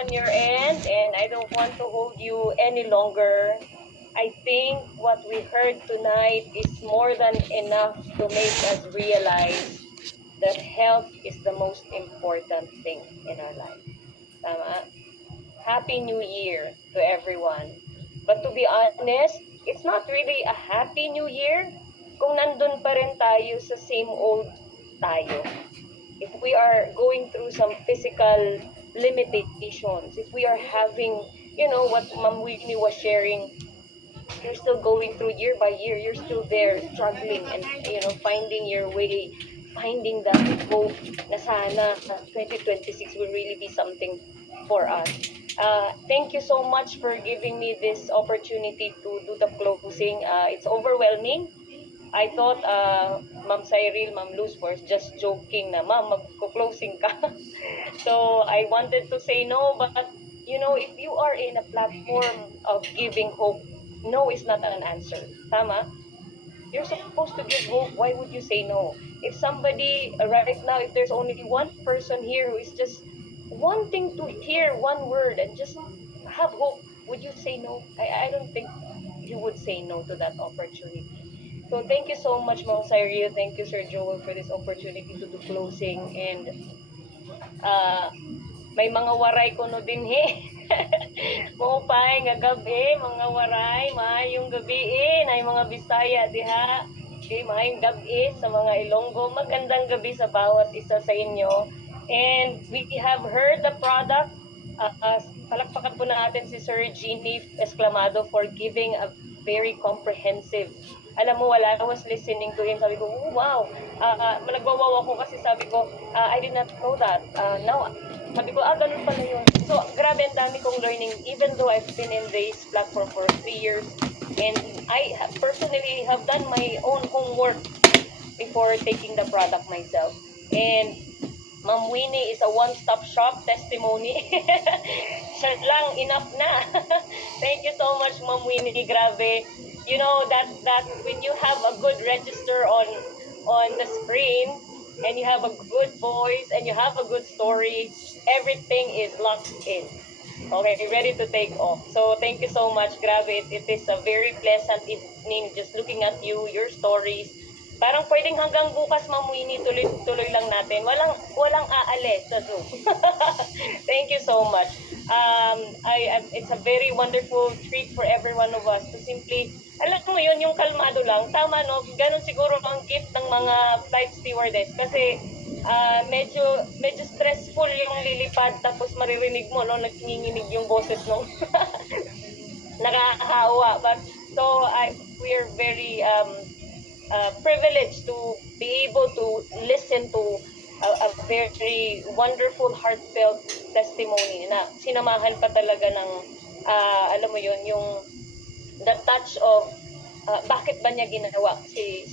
on your end, and I don't want to hold you any longer. I think what we heard tonight is more than enough to make us realize that health is the most important thing in our life. Tama? Happy New Year to everyone. But to be honest, it's not really a Happy New Year kung nandun pa rin tayo sa same old tayo. If we are going through some physical limitations, if we are having, what Ma'am Winnie was sharing, you're still going through year by year, you're still there struggling and, finding your way, finding that hope na sana 2026 will really be something for us. Thank you so much for giving me this opportunity to do the closing. It's overwhelming. I thought Ma'am Cyril, Ma'am Luz was just joking na, Ma'am, magko-closing ka. So I wanted to say no, but if you are in a platform of giving hope, no is not an answer. Tama? You're supposed to give hope. Why would you say no? If somebody right now, if there's only one person here who is just wanting to hear one word and just have hope, would you say no? I don't think you would say no to that opportunity. So thank you so much, Ma'am Cyril. Thank you, Sir Joel, for this opportunity to do closing. And may mga waray ko no din he. Mupay nga gabi, mga waray, maayong gabi nay mga Bisaya diha. Okay, maayong gabi sa mga Ilonggo. Magandang gabi sa bawat isa sa inyo. And we have heard the product. Palakpakan po natin si Sir Jeannie Esclamado for giving a very comprehensive. Alam mo, wala, I was listening to him. Sabi ko, oh, wow. Nagwawaw ako kasi sabi ko, I did not know that. Now, sabi ko, ganun pala yun. So, grabe, ang dami kong learning. Even though I've been in this platform for 3 years, and I personally have done my own homework before taking the product myself. And Ma'am Winnie is a one-stop shop testimony. Siya lang, enough na. Thank you so much, Ma'am Winnie. Grabe. You know that when you have a good register on the screen, and you have a good voice, and you have a good story, everything is locked in. Okay, ready to take off. So thank you so much. Grabe, it is a very pleasant evening just looking at you, your stories. Parang pwedeng hanggang bukas, Ma'am Winnie, tuloy lang natin. Walang aalis sa Zoom. Thank you so much. It's a very wonderful treat for every one of us to simply, alam mo yun, yung kalmado lang. Tama, no? Ganun siguro ang gift ng mga flight stewardess. Kasi medyo stressful yung lilipad, tapos maririnig mo, no? Nagninginig yung boses nung nakakahawa. But, so, we are very privileged to be able to listen to a very wonderful, heartfelt testimony na sinamahan pa talaga ng, alam mo yun, yung the touch of bakit ba niya ginawa si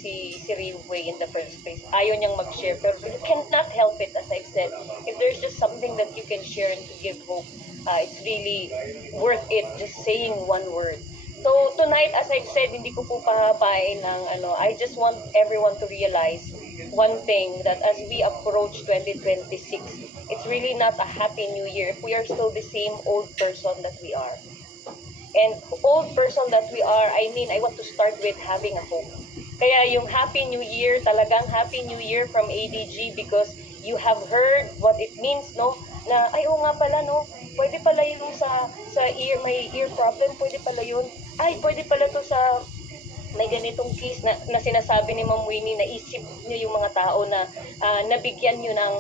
Riway in the first place. Ayaw niyang mag-share, pero you cannot help it, as I've said. If there's just something that you can share and to give hope, it's really worth it just saying one word. So tonight, as I've said, hindi ko po pahabain ng I just want everyone to realize one thing, that as we approach 2026, it's really not a happy new year if we are still the same old person that we are. And old person that we are, I want to start with having a hope. Kaya yung Happy New Year, talagang Happy New Year from ADG, because you have heard what it means, no? Na, ay, oo nga pala, no? Pwede pala yung sa ear, may ear problem, pwede pala yun. Ay, pwede pala to sa may ganitong case na sinasabi ni Ma'am Winnie, naisip niyo yung mga tao na nabigyan niyo ng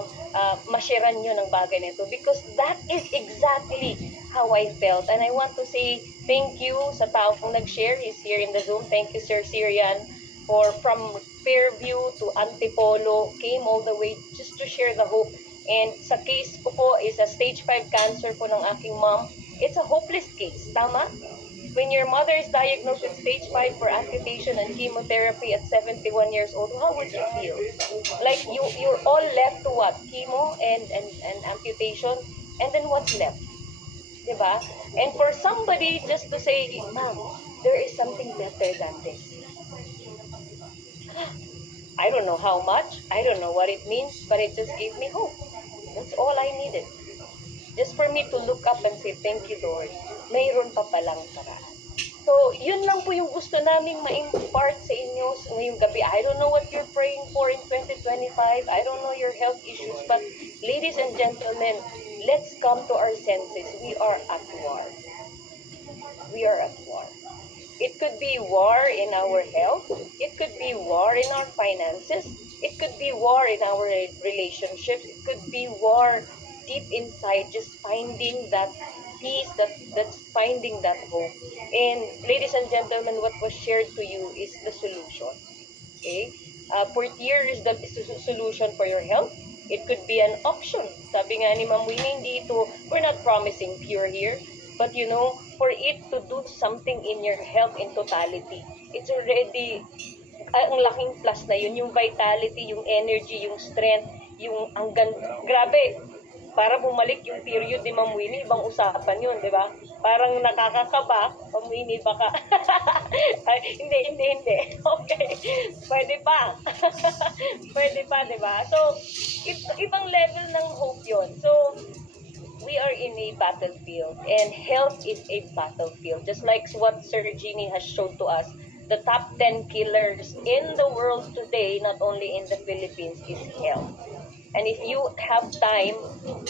masharean niyo ng bagay nito, because that is exactly how I felt. And I want to say thank you sa taong nag-share. He's here in the Zoom. Thank you, Sir Syrian, for from Fairview to Antipolo, came all the way just to share the hope. And sa case ko po is a stage 5 cancer po ng aking mom. It's a hopeless case, tama? When your mother is diagnosed with stage 5 for amputation and chemotherapy at 71 years old, how would you feel? Like you're all left to what? Chemo and amputation, and then what's left? Diba? And for somebody just to say, Mom, there is something better than this. I don't know how much, I don't know what it means, but it just gave me hope. That's all I needed. Just for me to look up and say, thank you, Lord. Mayroon pa palang paraan. So, yun lang po yung gusto naming ma-impart sa inyo ngayong gabi. I don't know what you're praying for in 2025. I don't know your health issues. But, ladies and gentlemen, let's come to our senses. We are at war. We are at war. It could be war in our health. It could be war in our finances. It could be war in our relationships. It could be war deep inside, just finding that peace, that's finding that hope. And ladies and gentlemen, what was shared to you is the solution. Okay? Portier is the solution for your health. It could be an option. Sabi nga ni Ma'am Winnie, hindi ito, we're not promising pure here. But you know, for it to do something in your health in totality, it's already, ang laking plus na yun, yung vitality, yung energy, yung strength, yung grabe, para bumalik yung period ni Ma'am Winnie, ibang usapan yun, di ba? Parang nakakakaba, Ma'am Winnie, baka, ay, hindi. Okay, pwede pa. Pwede pa, di ba? So, ibang level ng hope yun. So, we are in a battlefield, and health is a battlefield. Just like what Sir Jeannie has shown to us, the top 10 killers in the world today, not only in the Philippines, is health. And if you have time,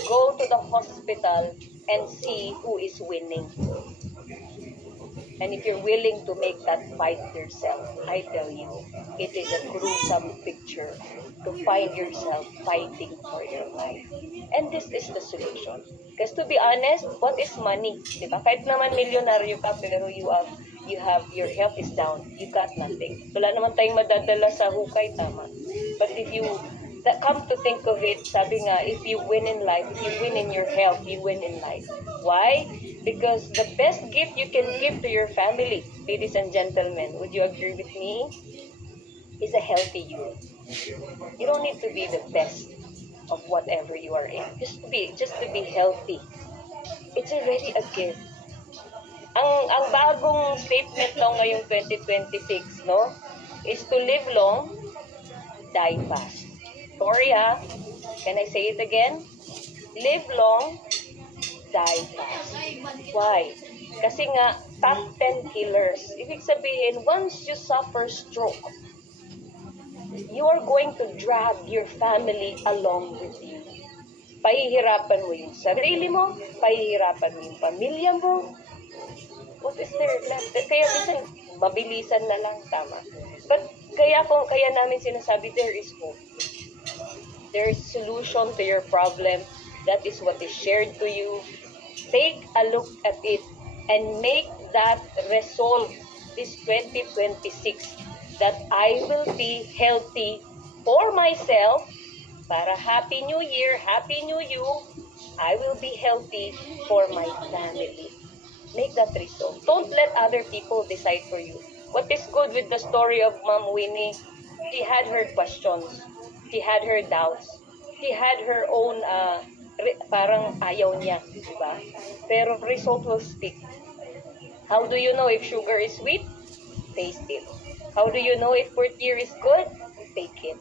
go to the hospital and see who is winning. And if you're willing to make that fight yourself, I tell you, it is a gruesome picture to find yourself fighting for your life. And this is the solution. Because to be honest, what is money? Diba? Kahit naman milyonaryo ka, pero you have, your health is down. You got nothing. Wala naman tayong madadala sa hukay, tama. But if you come to think of it, sabi nga, if you win in life, if you win in your health, you win in life. Why? Because the best gift you can give to your family, ladies and gentlemen, would you agree with me? Is a healthy you. You don't need to be the best of whatever you are in. Just to be healthy. It's already a gift. Ang bagong statement daw ngayong 2026, no, is to live long, die fast. Sorry ha, can I say it again? Live long, die fast. Why? Kasi nga, top 10 killers. Ibig sabihin, once you suffer stroke, you are going to drag your family along with you. Pahihirapan mo yung sarili mo, pahihirapan mo yung pamilya mo. What is there left? Kaya minsan, mabilisan na lang, tama. But kaya namin sinasabi, there is hope. There is solution to your problem. That is what is shared to you. Take a look at it and make that resolve this 2026 that I will be healthy for myself. Para Happy New Year, Happy New You, I will be healthy for my family. Make that resolve. Don't let other people decide for you. What is good with the story of Ma'am Winnie? She had her questions. She had her doubts. She had her own, parang ayaw niya, di ba? Pero result will stick. How do you know if sugar is sweet? Taste it. How do you know if Portier is good? Take it.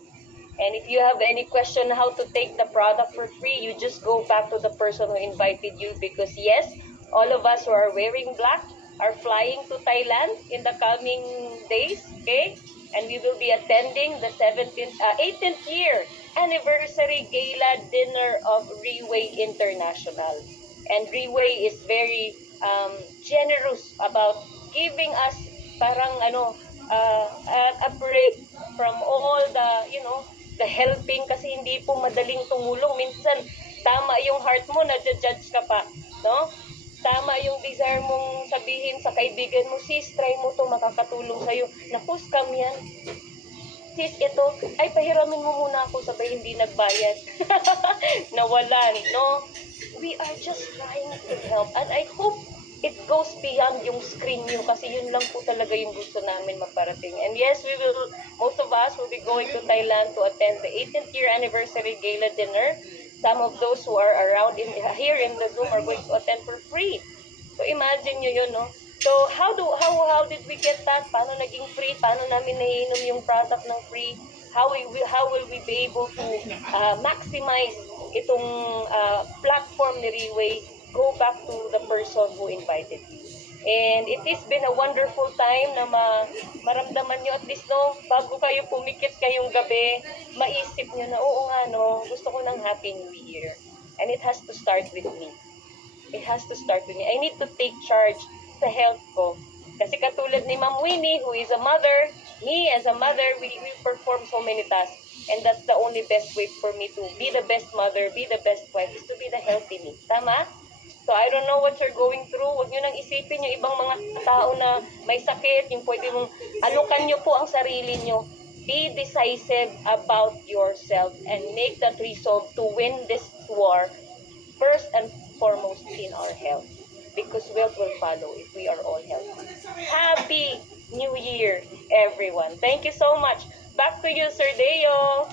And if you have any question how to take the product for free, you just go back to the person who invited you, because yes, all of us who are wearing black are flying to Thailand in the coming days, okay? And we will be attending the 18th year anniversary gala dinner of Reway International. And Reway is very generous about giving us parang a break from all the, the helping, kasi hindi po madaling tumulong. Minsan, tama yung heart mo, na-judge ka pa, no? Tama yung desire mong sabihin sa kaibigan mo, sis, try mo to, makakatulong sa'yo. Naku, scam yan. Sis, ito, ay, pahiramin mo muna ako, sabay hindi nagbayad. Nawalan, no? We are just trying to help, and I hope it goes beyond yung screen nyo, kasi yun lang po talaga yung gusto namin maparating. And yes, most of us will be going to Thailand to attend the 18th year anniversary gala dinner. Some of those who are around here in the Zoom are going to attend for free. So imagine nyo yun, no? So how did we get that? Paano naging free? Paano namin naiinom yung product ng free? How will we be able to maximize itong platform ni Riway go back to the person who invited you. And it has been a wonderful time na maramdaman nyo at least no, bago kayo pumikit kayong gabi, maisip nyo na oo nga no, gusto ko ng Happy New Year. And it has to start with me. It has to start with me. I need to take charge sa health ko. Kasi katulad ni Ma'am Winnie, who is a mother, me as a mother, we perform so many tasks. And that's the only best way for me to be the best mother, be the best wife, is to be the healthy me. Tama? So I don't know what you're going through. Huwag nyo nang isipin yung ibang mga tao na may sakit, yung pwede mong alukan nyo po ang sarili nyo. Be decisive about yourself and make that resolve to win this war first and foremost in our health. Because wealth will follow if we are all healthy. Happy New Year, everyone. Thank you so much. Back to you, Sir Deo.